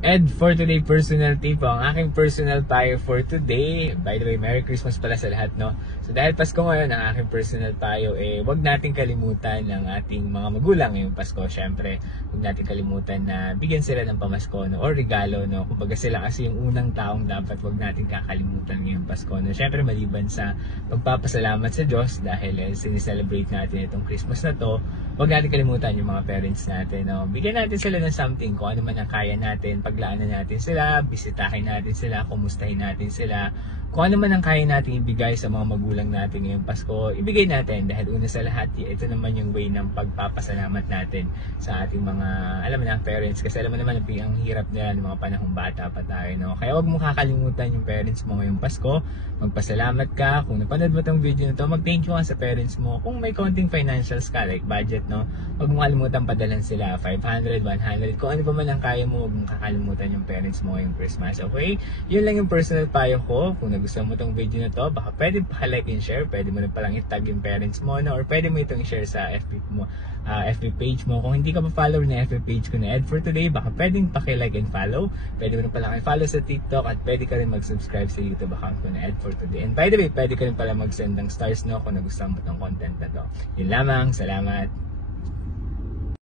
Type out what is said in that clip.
Ed, for today personal tip, ang aking personal payo for today. By the way, Merry Christmas pala sa lahat, no? So dahil Pasko ngayon, ang aking personal payo, wag nating kalimutan ng ating mga magulang ngayong Pasko. Syempre, wag nating kalimutan na bigyan sila ng pamasko, no? Or regalo, no? Kumbaga sila kasi yung unang taong dapat wag nating kakalimutan ngayong Pasko, no? Syempre, maliban sa pagpapasalamat sa Diyos dahil sinicelebrate natin itong Christmas na to, wag natin kalimutan yung mga parents natin, no? Bigyan natin sila ng something, kung ano man ang kaya natin, paglaanan natin sila, bisitahin natin sila, kumustahin natin sila, kung ano man ang kaya natin ibigay sa mga magulang natin ngayong Pasko, ibigay natin dahil una sa lahat, ito naman yung way ng pagpapasalamat natin sa ating mga, alam mo na, parents. Kasi alam mo naman, ang hirap nila ng mga panahong bata pa tayo, no? Kaya huwag mo kakalimutan yung parents mo ngayong Pasko, magpasalamat ka. Kung napanood mo tong video na to, mag-thank you ka sa parents mo. Kung may konting financials ka, like budget, no? Huwag mo kalimutan padalan sila, 500, 100, kung ano pa man ang kaya mo, huwag mo kakalimutan yung parents mo ngayong Christmas, okay? Yun lang yung personal payo ko. Kung nagustuhan mo tong video na to, baka pwede pa-like and share, pwede mo na palang itag yung parents mo, no? Or pwede mo itong i-share sa FB mo, FB page mo. Kung hindi ka pa follower na FB page ko na Ed for Today, baka pwedeng paki-like and follow. Pwede mo na palang i-follow sa TikTok at pwede ka rin mag-subscribe sa YouTube account ko na Ed for Today. And by the way, pwede ka rin pala mag-send ng stars, no? Kung nagustuhan mo tong content na to. Yun lamang, salamat!